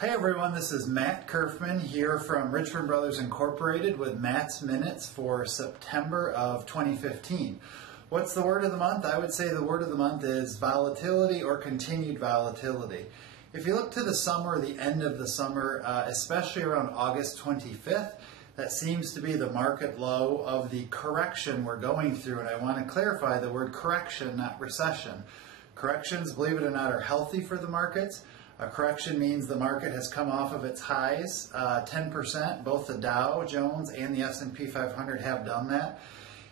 Hey everyone, this is Matt Curfman here from Richmond Brothers Incorporated with Matt's Minutes for September of 2015. What's the word of the month? I would say the word of the month is volatility or continued volatility. If you look to the summer, the end of the summer, especially around August 25th, that seems to be the market low of the correction we're going through. And I want to clarify the word correction, not recession. Corrections, believe it or not, are healthy for the markets. A correction means the market has come off of its highs, 10%. Both the Dow Jones and the S&P 500 have done that.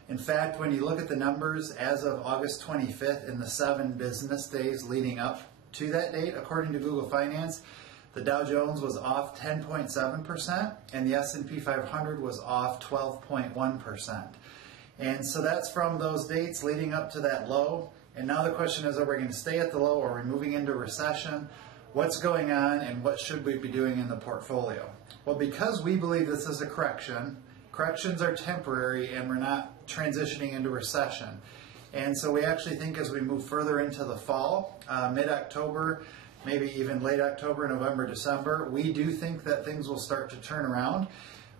In fact, when you look at the numbers as of August 25th in the 7 business days leading up to that date, according to Google Finance, the Dow Jones was off 10.7% and the S&P 500 was off 12.1%. And so that's from those dates leading up to that low. And now the question is, are we going to stay at the low or are we moving into recession? What's going on and what should we be doing in the portfolio? Well, because we believe this is a correction, corrections are temporary and we're not transitioning into recession. And so we actually think as we move further into the fall, mid-October, maybe even late October, November, December, we do think that things will start to turn around.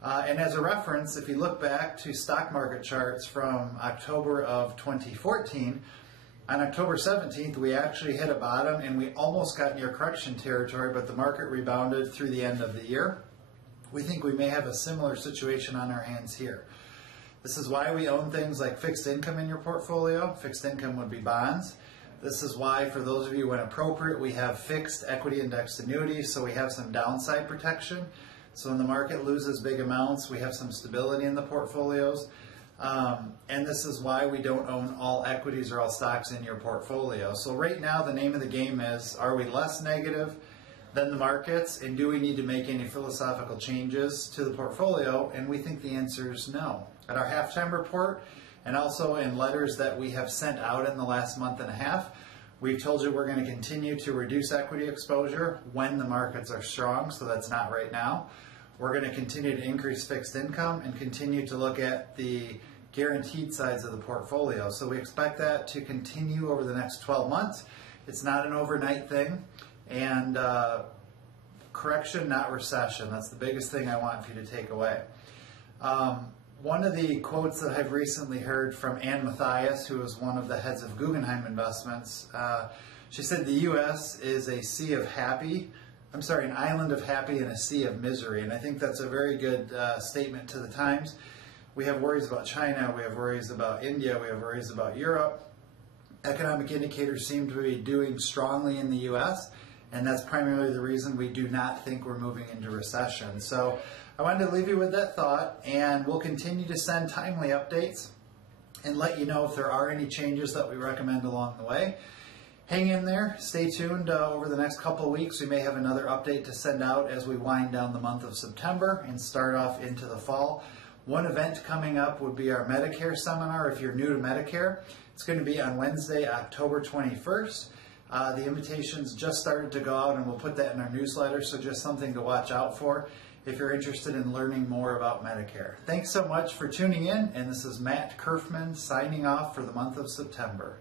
And as a reference, if you look back to stock market charts from October of 2014, on October 17th, we actually hit a bottom and we almost got near correction territory, but the market rebounded through the end of the year. We think we may have a similar situation on our hands here. This is why we own things like fixed income in your portfolio. Fixed income would be bonds. This is why, for those of you when appropriate, we have fixed equity indexed annuities, so we have some downside protection. So when the market loses big amounts, we have some stability in the portfolios. And this is why we don't own all equities or all stocks in your portfolio. So right now the name of the game is, are we less negative than the markets, and do we need to make any philosophical changes to the portfolio? And we think the answer is no. At our halftime report and also in letters that we have sent out in the last month and a half, we've told you we're going to continue to reduce equity exposure when the markets are strong, so that's not right now. We're going to continue to increase fixed income and continue to look at the guaranteed sides of the portfolio. So we expect that to continue over the next 12 months. It's not an overnight thing. And correction, not recession. That's the biggest thing I want for you to take away. One of the quotes that I've recently heard from Ann Mathias, who is one of the heads of Guggenheim Investments, she said the U.S. is an island of happy and a sea of misery. And I think that's a very good statement to the times. We have worries about China, we have worries about India, we have worries about Europe. Economic indicators seem to be doing strongly in the U.S., and that's primarily the reason we do not think we're moving into recession. So I wanted to leave you with that thought, and we'll continue to send timely updates and let you know if there are any changes that we recommend along the way. Hang in there, stay tuned over the next couple of weeks. We may have another update to send out as we wind down the month of September and start off into the fall. One event coming up would be our Medicare seminar. If you're new to Medicare, it's going to be on Wednesday, October 21st. The invitations just started to go out, and we'll put that in our newsletter, so just something to watch out for if you're interested in learning more about Medicare. Thanks so much for tuning in, and this is Matt Curfman signing off for the month of September.